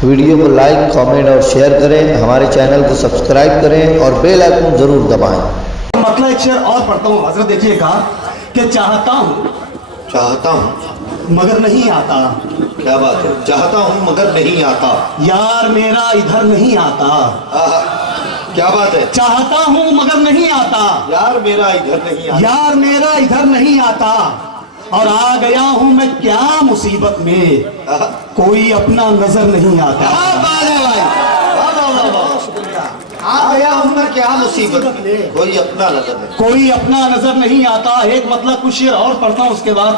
Video को like, comment और share करें। हमारे चैनल को सब्सक्राइब करें और बेल आइकन जरूर दबाएं। मतलब एक शेर और पढ़ता हूँ। हजरत देखिएगा कि चाहता हूँ मगर नहीं आता। क्या बात है, चाहता हूँ मगर नहीं आता। यार मेरा इधर नहीं आता। क्या बात है, चाहता हूँ मगर नहीं आता। यार मेरा इधर नहीं आता। यार मेरा इधर नहीं आता। और आ गया हूँ मैं क्या मुसीबत में, कोई अपना नजर नहीं आता। आ गया हूँ मैं क्या मुसीबत में, कोई अपना नजर नहीं। कोई अपना नजर नहीं आता। एक मतलब कुछ शेर और पढ़ता हूँ, उसके बाद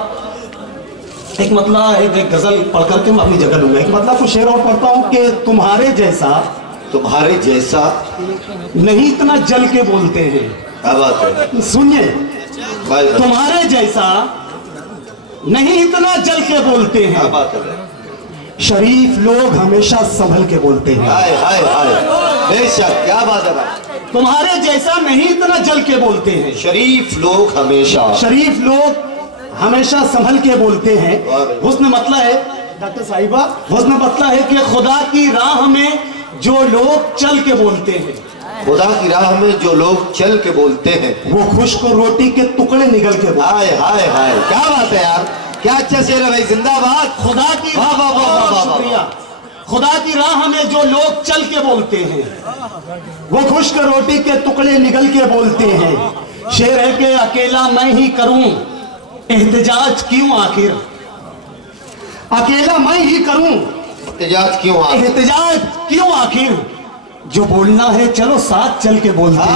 एक मतलब एक गजल पढ़ करके मैं अपनी जगह लूंगा। एक मतलब कुछ शेर और पढ़ता हूँ कि तुम्हारे जैसा नहीं इतना जल के बोलते हैं। क्या बात है, सुनिए, तुम्हारे जैसा नहीं इतना जल के बोलते हैं। क्या बात है, शरीफ लोग हमेशा संभल के बोलते हैं। हाय हाय हाय, बेशक क्या बात है भाई। तुम्हारे जैसा नहीं इतना जल के बोलते हैं। शरीफ लोग हमेशा संभल के बोलते हैं। हुस्न मतलब है डॉक्टर साहिबा, हुस्न मतलब है कि खुदा की राह में जो लोग चल के बोलते हैं, खुदा की राह में जो लोग चल के बोलते हैं, वो खुश्क रोटी के टुकड़े निगल के बोलते हैं। हाय हाय हाय, क्या बात है यार, क्या अच्छा शेर है भाई, जिंदाबाद। खुदा की शुक्रिया। खुदा की राह में जो लोग चल के बोलते हैं, वो खुश्क रोटी के टुकड़े निगल के बोलते हैं। शेर है कि अकेला मैं ही करूं एहतजाज क्यों आखिर, अकेला मैं ही करूं एहतजाज क्यों आखिर, जो बोलना है चलो साथ चल के बोलते हैं।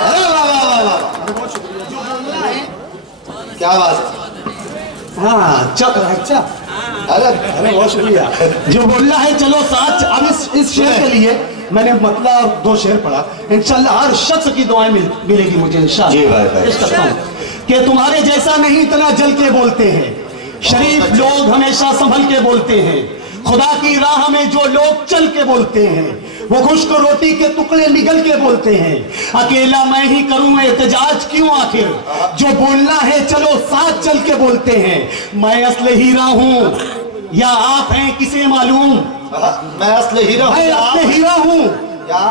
अरे वाह वाह वाह, क्या बात है। हाँ चल, अच्छा, अरे बहुत शुक्रिया। जो बोलना है चलो साथ। अब इस शेर के लिए मैंने मतलब 2 शेर पढ़ा। इंशाल्लाह हर शख्स की दुआएं मिलेगी मुझे इंशाल्लाह। कि तुम्हारे जैसा नहीं इतना जल के बोलते हैं। शरीफ लोग हमेशा संभल के बोलते हैं। खुदा की राह में जो लोग चल के बोलते हैं, वो खुश्क रोटी के टुकड़े निगल के बोलते हैं। अकेला मैं ही करूं एहतजाज क्यों आखिर, जो बोलना है चलो साथ चल के बोलते हैं। मैं असले हीरा हूं या आप हैं किसे मालूम, मैं असले हीरा हूं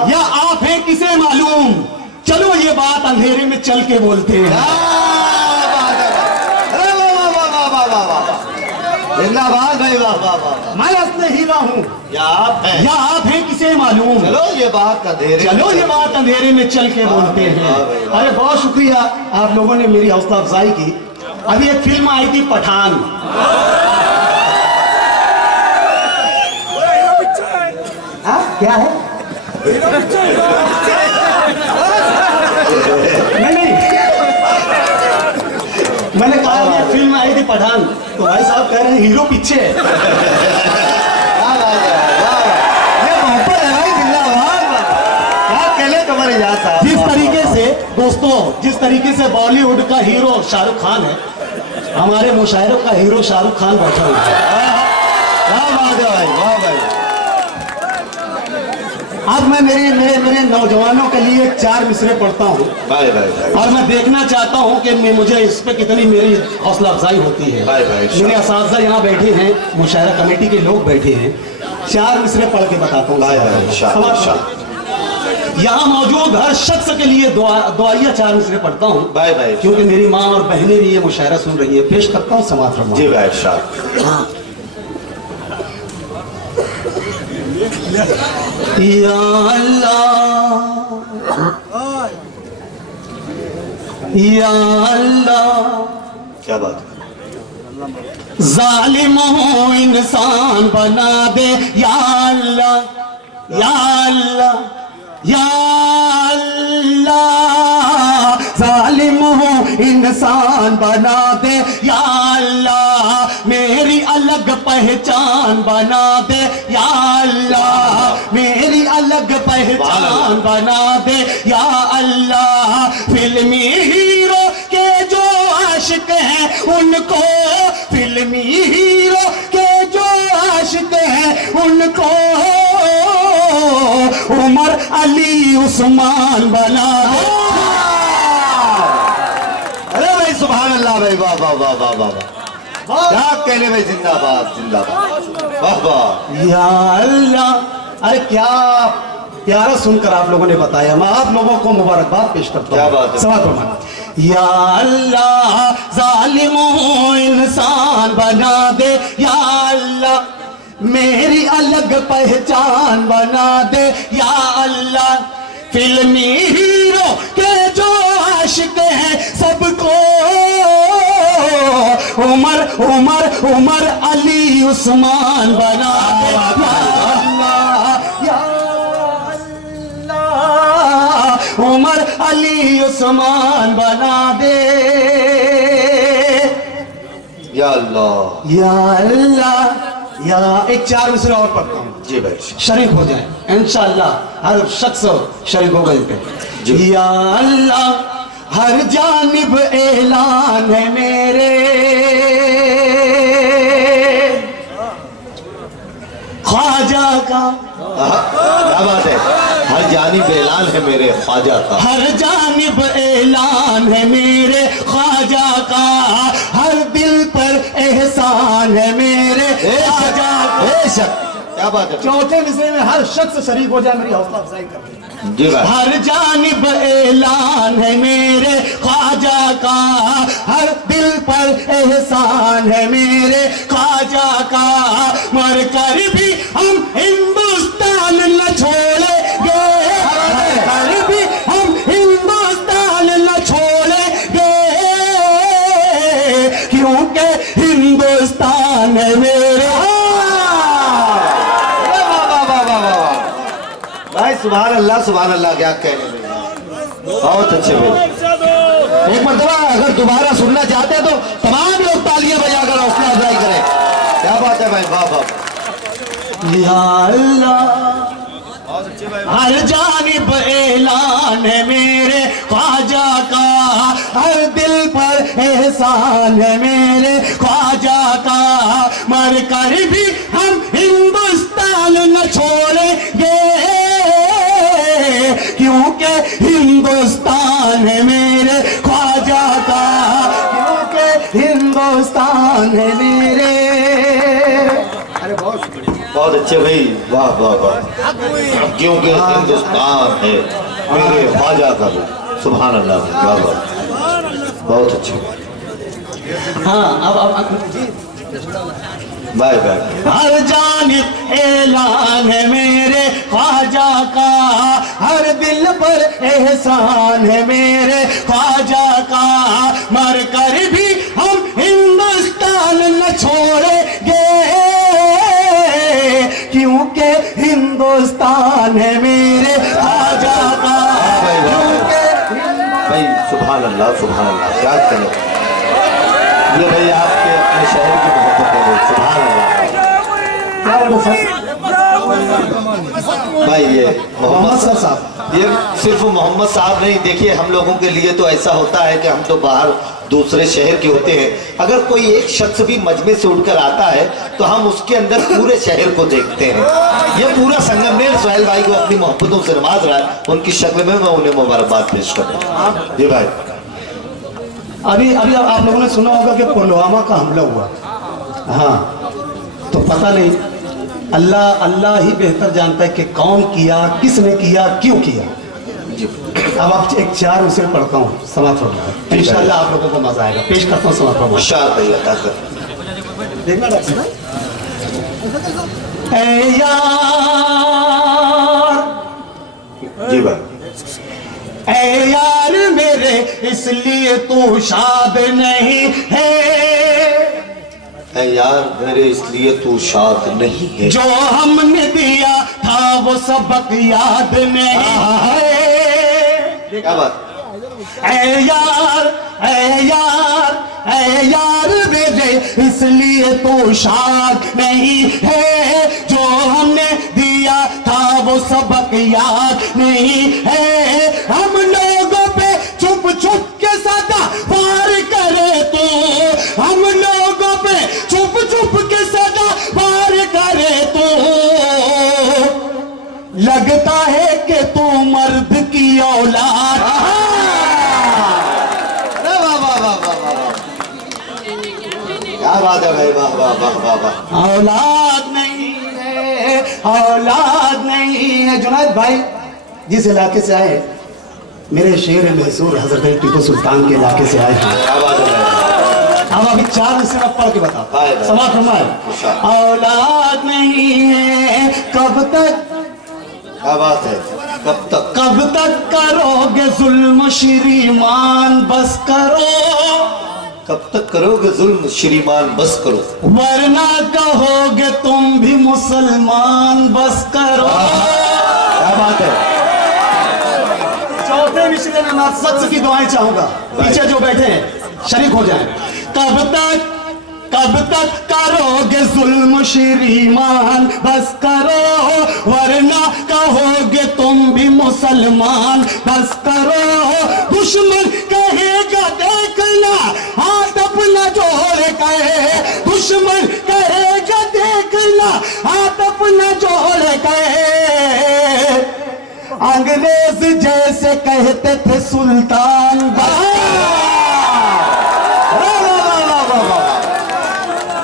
या आप हैं किसे मालूम, चलो ये बात अंधेरे में चल के बोलते हैं। जिंदाबाद भाई, वाह वाह वाह। मैं असले हीरा हूं या आप हैं किसे मालूम, चलो ये बात अंधेरे में चल के बोलते हैं। अरे बहुत शुक्रिया, आप लोगों ने मेरी हौसला अफजाई की। अभी एक फिल्म आई थी पठान, क्या है नहीं मैंने कहा ये फिल्म आई थी पठान, तो भाई साहब कह रहे हैं हीरो पीछे है। जिस तरीके से दोस्तों, जिस तरीके से बॉलीवुड का हीरो शाहरुख खान है, हमारे मुशायरों का हीरो शाहरुख खान बैठा हुआ है। आज मैं मेरे नौजवानों के लिए 4 मिसरे पढ़ता हूँ और मैं देखना चाहता हूँ कि मुझे इस पे कितनी मेरी हौसला अफजाई होती है। मेरे असातिज़ा यहाँ बैठे हैं, मुशायरा कमेटी के लोग बैठे हैं। 4 मिसरे पढ़ के बताता हूँ। यहाँ मौजूद हर शख्स के लिए दुआइया 4 मिसरे पढ़ता हूँ, क्योंकि मेरी माँ और बहनें भी ये मुशायरा सुन रही है। पेश करता हूँ, समाअत फरमाएं। या अल्लाह, क्या बात, जालिम हूँ इंसान बना दे या अल्लाह, या अल्लाह, या अल्लाह। जालिम हूँ इंसान बना दे या अल्लाह, मेरी अलग पहचान बना दे या अल्लाह, मेरी अलग पहचान बना दे या अल्लाह। फिल्मी हीरो के जो आशिक हैं उनको, फिल्मी हीरो के जो आशिक हैं उनको उमर अली उस्मान बना दे। अरे भाई सुभान अल्लाह भाई, वाह वाह वाह वाह वाह, क्या कहने भाई, जिंदाबाद जिंदाबाद। वाह वाह। या अल्लाह, अरे क्या प्यारा सुनकर आप लोगों ने बताया। मैं आप लोगों को मुबारकबाद पेश करता हूँ। क्या बात है। समाज फरमाएं। या अल्लाह जालिमों इंसान बना दे, या अल्लाह मेरी अलग पहचान बना दे, या अल्लाह फिल्मी हीरो के जो आशिक हैं सबको उमर उमर उमर अली उस्मान बना दे, या अल्लाह या अल्लाह उमर अली उस्मान बना दे, या अल्लाह या अल्लाह। या एक 4 मिसरे और पढ़ता हूँ, जी भाई। शरीक हो जाए इंशाअल्लाह, हर शख्स शरीक होगा इन पे। या अल्लाह हर जानिब ऐलान है मेरे ख्वाजा का, क्या बात है। हर जानिब ऐलान है मेरे ख्वाजा का, हर जानिब ऐलान है मेरे ख्वाजा का, हर दिल पर एहसान है मेरे ख्वाजा का। बेशक। क्या बात है। चौथे मिसरे में हर शख्स शरीक हो जाए, मेरी हौसला अफजाई कर दे। जी भाई। हर जानिब ऐलान है मेरे ख्वाजा का, हर दिल पर एहसान है मेरे ख्वाजा का, मर कर भी हम हिंदुस्तान न छोड़ेंगे, मर कर भी हम हिंदुस्तान न छोड़ेंगे, क्योंकि हिंदुस्तान है मेरे। भाई सुभान अल्लाह सुभान अल्लाह, क्या कहने में। बहुत अच्छे भाई। एक मरतबा अगर दोबारा सुनना चाहते हैं तो तमाम लोग तालियां बजाकर हौसला अफजाई करें। क्या बात है भाई, वाह वाह। या अल्लाह हर जानिब ऐलान है मेरे ख्वाजा का, हर दिल पर एहसान है मेरे ख्वाजा का, मर कर भी हम हिंदुस्तान न छोड़ेंगे, क्योंकि हिंदुस्तान है मेरे ख्वाजा का, क्योंकि हिंदुस्तान है मेरे। अरे बहुत बहुत अच्छे भाई, वाह वाह वाह। क्योंकि हिंदुस्तान है मेरे ख्वाजा का भी। सुभान अल्लाह, वाह वाह। बहुत अच्छे। हाँ अब बाय बाय। हर जानिब ऐलान है मेरे ख्वाजा का, हर दिल पर एहसान है मेरे ख्वाजा का, मर कर भी हम हिंदुस्तान न छोड़ेंगे, क्योंकि हिंदुस्तान है मेरे ख्वाजा का, क्योंकि भाई सुभान अल्लाह सुभान अल्लाह, क्या करें। ये भाई आपके अपने शहर की मोहब्बत है। सुभान अल्लाह। भाई ये मोहम्मद साहब, ये सिर्फ मोहम्मद साहब नहीं, देखिए हम लोगों के लिए तो ऐसा होता है कि हम तो बाहर दूसरे शहर के होते हैं, अगर कोई एक शख्स भी मजमे से उठकर आता है तो हम उसके अंदर पूरे शहर को देखते हैं। ये पूरा संगम मेरे सुहेल भाई को अपनी मोहब्बतों से नवाज रहा है, उनकी शक्ल में मैं उन्हें मुबारकबाद पेश करता हूँ। जी भाई। अभी अभी आप लोगों ने सुना होगा कि पुलवामा का हमला हुआ। हाँ, तो पता नहीं, अल्लाह अल्लाह ही बेहतर जानता है कि कौन किया, किसने किया, क्यों किया। अब आप एक 4 मिसरे पढ़ता हूँ, समाप्त हो गया। इंशाअल्लाह आप लोगों को मजा आएगा। पेश करता हूँ, समाप्त हो देखना डॉक्टर साहब। ऐ यार, जी भाई। ऐ यार मेरे इसलिए तू शाद नहीं है, ऐ यार मेरे इसलिए तू शाद नहीं है, जो हमने दिया था वो सबक याद नहीं है। क्या बात। ऐ यार ऐ यार ऐ यार मेरे इसलिए तू शाद नहीं है, जो हमने दिया था वो सबक याद नहीं है। हम लोगों पे चुप चुप के सदा वार करे तो, हम लोगों पे चुप चुप के सदा वार करे तो, लगता है कि तू मर्द की औलाद। क्या बात है भाई, वाह वाह वाह वाह वाह। औलाद नहीं औलाद नहीं है। जुनैद भाई जिस इलाके से आए, मेरे शेर मैसूर हजरत टीपू सुल्तान के इलाके से आए हैं। क्या बात है। अब अभी 4 मिसरे पढ़ के बता, समाप्त फरमाए। औलाद नहीं है कब तक, क्या बात है, कब तक करोगे जुल्म श्रीमान बस करो, कब तक करोगे जुल्म श्रीमान बस करो, वरना कहोगे तुम भी मुसलमान बस करो। क्या बात है। चौथे मिसरे में मैं सच की दुआएं चाहूंगा, पीछे जो बैठे हैं शरीक हो जाएं। कब तक करोगे जुल्म श्रीमान बस करो, वरना कहोगे तुम भी मुसलमान बस करो। दुश्मन कहेगा देखना हाथ अपना जोड़ कहे, दुश्मन कहेगा देखना हाथ अपना जोड़ कहे। अंग्रेज जैसे कहते थे सुल्तान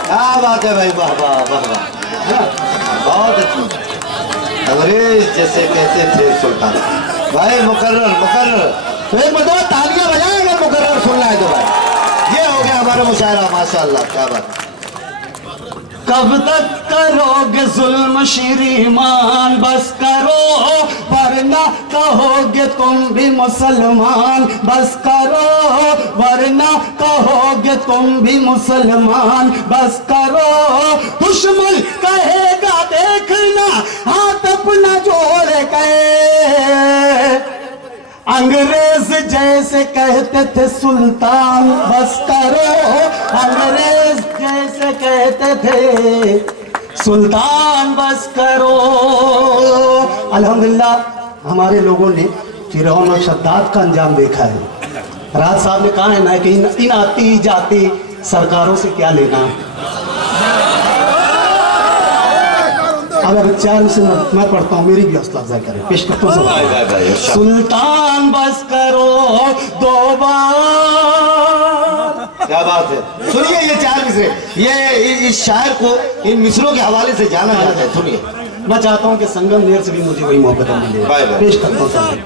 क्या बात है भाई, वाह वाह वाह वाह, बहुत अच्छी। अंग्रेज जैसे कहते थे सुल्तान। भाई मुकर्रर तो एक मतलब तालियां बजाएं अगर मुकर्रर सुनना है तो भाई। ये हो गया हमारा मुशायरा, माशाअल्लाह, क्या बात। कब तक करोगे जुल्म श्रीमान बस करो, वरना कहोगे तुम भी मुसलमान बस करो, वरना कहोगे तुम भी मुसलमान बस करो। दुश्मन कहेगा देखना हाथ अपना जोड़ कहे, अंग्रेज जैसे कहते थे सुल्तान बस करो, अंग्रेज जैसे कहते थे सुल्तान बस करो। अल्हम्दुलिल्लाह हमारे लोगों ने फिरौन और शद्दाद का अंजाम देखा है। राज साहब ने कहा है ना कि इन आती जाती सरकारों से क्या लेना है। अगर 4 से मैं पढ़ता हूँ, मेरी भी हौसला अफजाई करें, पेश करता हूँ। सुल्तान बस करो 2 बार। क्या बात है। सुनिए ये 4 मिसरे, ये इस शायर को इन मिसरों के हवाले से जाना जाता है। सुनिए, मैं चाहता हूँ कि संगम नेर से भी मुझे वही मोहब्बत मिले। पेश करता हूँ।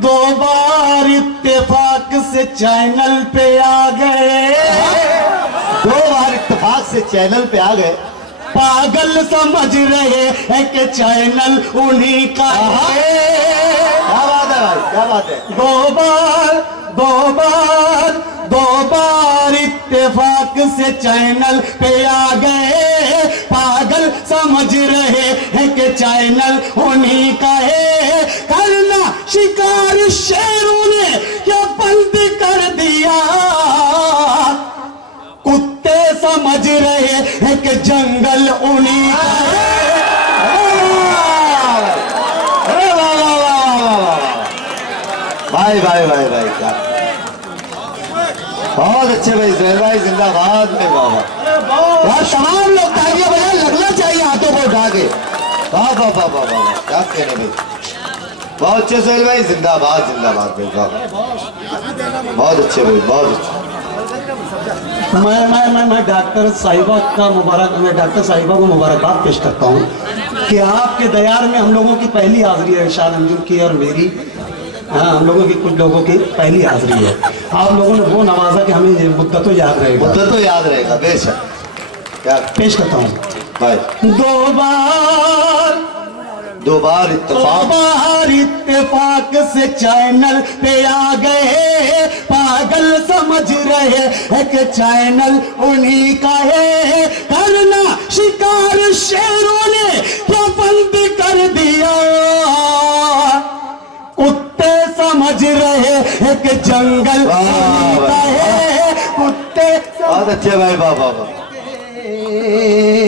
2 बार इत्तेफाक से चैनल पे आ गए, 2 बार इत्तेफाक से चैनल पे आ गए। पागल समझ रहे हैं कि चैनल उन्हीं का है। क्या बात है भाई, क्या बात है। 2 बार इत्तेफाक से चैनल पे आ गए, पागल समझ रहे हैं कि चैनल उन्हीं का है। करना शिकार शेरों ने क्या बंद कर दिया, कुत्ते समझ रहे हैं कि जंगल उन्हीं का है। अरे वाह वाह वाह वाह, भाई भाई भाई भाई, क्या बहुत अच्छे भाई, जहर भाई जिंदाबाद में। वाह यार, तमाम लोग तालियां बजाएं, लगना चाहिए हाथों को उठा के। वाह वाह वाह वाह वाह, क्या कहने भाई, बहुत अच्छे सोहेल भाई, जिंदाबाद जिंदाबाद भाई, बहुत अच्छे भाई, बहुत अच्छे। मैं डॉक्टर साहिबा का मैं डॉक्टर साहिबा को मुबारकबाद पेश करता हूँ कि आपके दयार में हम लोगों की पहली हाजिरी है। इरशाद अंजुम की और मेरी, हाँ, हम लोगों की, कुछ लोगों की पहली हाजिरी है। आप लोगों ने वो नवाजा कि हमें ये मुद्दत तो याद रहेगा, मुद्दत तो याद रहेगा, बेशक। क्या पेश करता हूँ भाई। 2 बार इत्तेफाक से चैनल पे आ गए, पागल समझ रहे हैं कि चैनल उन्हीं का है। करना शिकार शेरों ने क्या बंद कर दिया, कुत्ते समझ रहे हैं कि जंगल उन्हीं का है। कुत्ते बहुत अच्छे भाई, वाह वाह वाह,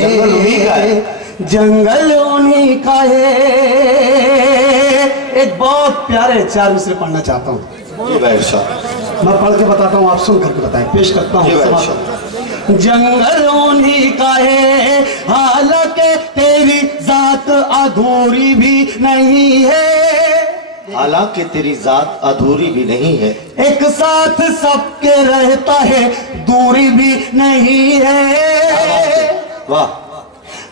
जंगल उन्हीं का है, जंगल उन्हीं का है। एक बहुत प्यारे 4 मिसरे पढ़ना चाहता हूँ। जी भाई साहब, मैं पढ़ के बताता हूँ, आप सुन करके बताएं। पेश करता हूँ। जंगल उन्हीं का है, हालांकि तेरी जात अधूरी भी नहीं है, हालांकि तेरी जात अधूरी भी नहीं है। एक साथ सबके रहता है, दूरी भी नहीं है। वाह।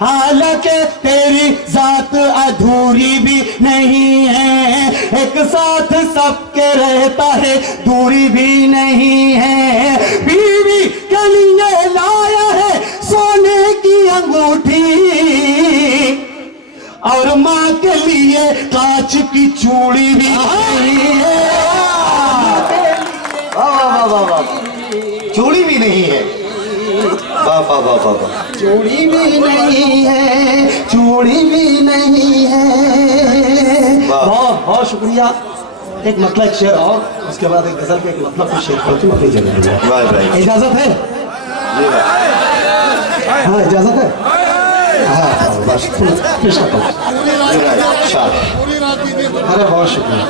हालांकि तेरी जात अधूरी भी नहीं है, एक साथ सबके रहता है दूरी भी नहीं है। बीवी के लिए लाया है सोने की अंगूठी और माँ के लिए कांच की चूड़ी भी नहीं है। वाह वाह वाह वाह, चूड़ी भी नहीं है। वाह वाह वाह वाह वाह, चूड़ी भी नहीं है, चूड़ी भी नहीं है। वाह। बहुत बहुत शुक्रिया। एक मतलब एक शेर और उसके बाद एक गजल के एक मतलब का शेर पढ़ती हूँ अपनी जगह। वाह भाई, इजाजत है? जी भाई, हाँ इजाजत है। हाँ बस पेश करता हूँ। जी भाई, अच्छा। अरे बहुत शुक्रिया।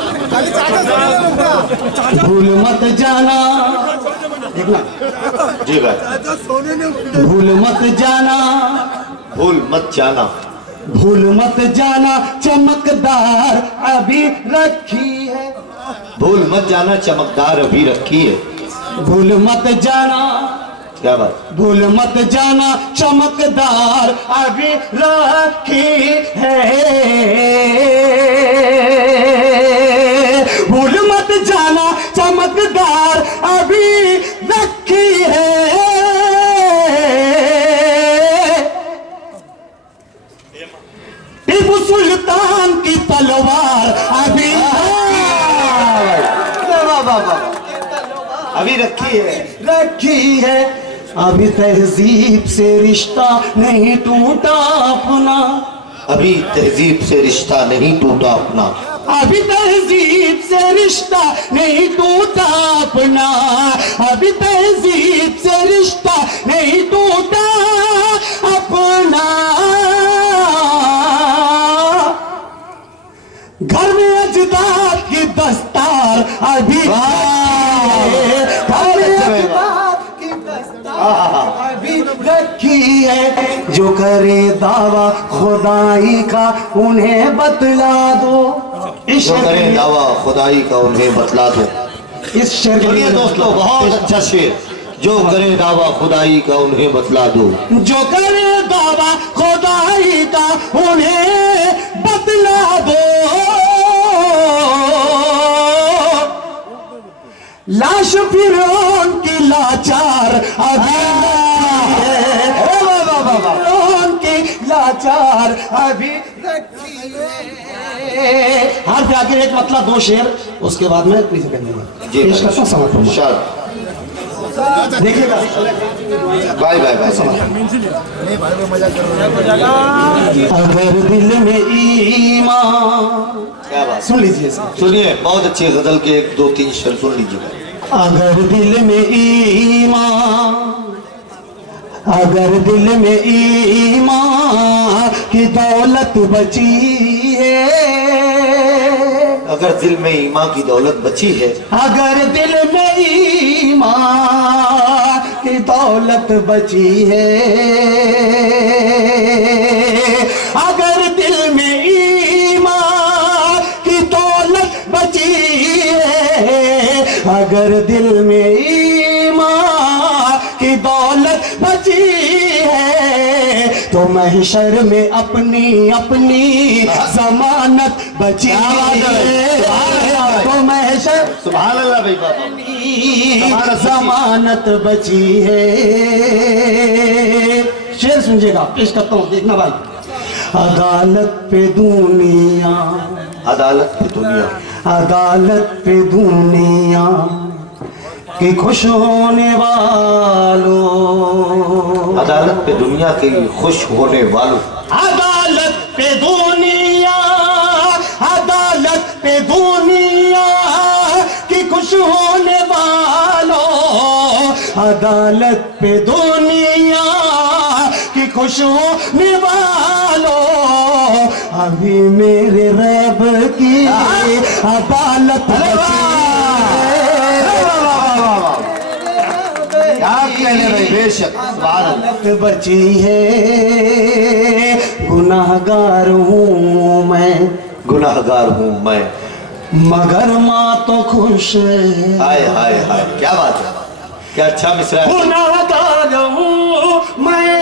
भूल मत जाना, देखना, जी भाई, भूल मत जाना, भूल मत जाना, भूल मत जाना चमकदार अभी रखी है। भूल मत जाना चमकदार अभी रखी है। भूल मत जाना, क्या बात, भूल मत जाना चमकदार अभी रखी है। भूल मत जाना चमकदार अभी रखी है। टीपू सुल्तान की तलवार अभी अभी रखी है, रखी है। अभी तहजीब से रिश्ता नहीं टूटा अपना, अभी तहजीब से रिश्ता नहीं टूटा अपना, अभी तहजीब से रिश्ता नहीं टूटा अपना, अभी तहजीब से रिश्ता नहीं टूटा अपना। घर में अजदाद की दस्तार अभी अभी रखी है। जो करे दावा खुदाई का उन्हें बतला दो। इस जो करे दावा खुदाई का उन्हें बतला दो। इस शेर के लिए दोस्तों बहुत अच्छा शेर, जो करे दावा खुदाई का उन्हें बतला दो। जो करे दावा खुदाई का उन्हें बतला दो। लाश फिरौन की लाचार अभी फिरौन की लाचार अभी रखी है। हर आगे एक मतलब दो शेर, उसके बाद में नीचे कर लूंगा। जी पेश करता हूं, समझ देखिएगा। Bye bye bye. अगर दिल में ईमान, क्या बात, सुन लीजिए सर, सुनिए, बहुत अच्छी गजल के एक दो तीन शेर सुन लीजिए। अगर दिल में ईमान, अगर दिल में ईमान की दौलत बची है, अगर दिल में ईमान की दौलत बची है, अगर दिल में ईमान की दौलत बची है, अगर दिल में ईमान की दौलत बची है, अगर दिल में ईमान की दौलत बची है, तो महशर में अपनी अपनी जमानत बची है। तो महशर सुभान अल्लाह भाई बाबा, जमानत बची है। शेर सुनिएगा, पेश करता हूँ, देखना भाई। अदालत पे दुनिया, अदालत पे दुनिया, अदालत पे दुनिया कि खुश होने वालों, अदालत पे दुनिया के खुश होने वालों, अदालत पे दुनिया, अदालत पे दुनिया कि खुश होने वालों, अदालत पे दुनिया कि खुश होने वालों, अभी मेरे रब की अदालत बची है। गुनाहगार हूँ मैं, गुनाहगार हूँ मैं, मगर माँ तो खुश है। हाय हाय हाय, क्या बात है, क्या अच्छा मिसरा है। गुनाहगार हूँ मैं,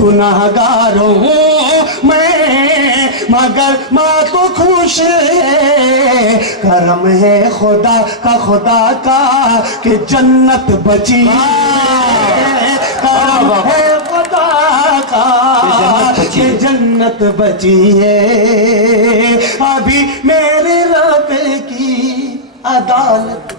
गुनाहगार हूँ मैं, मगर माँ तो खुश है। करम है खुदा का कि जन्नत बची है। करम है खुदा का कि जन्नत बची है। अभी मेरे रब की अदालत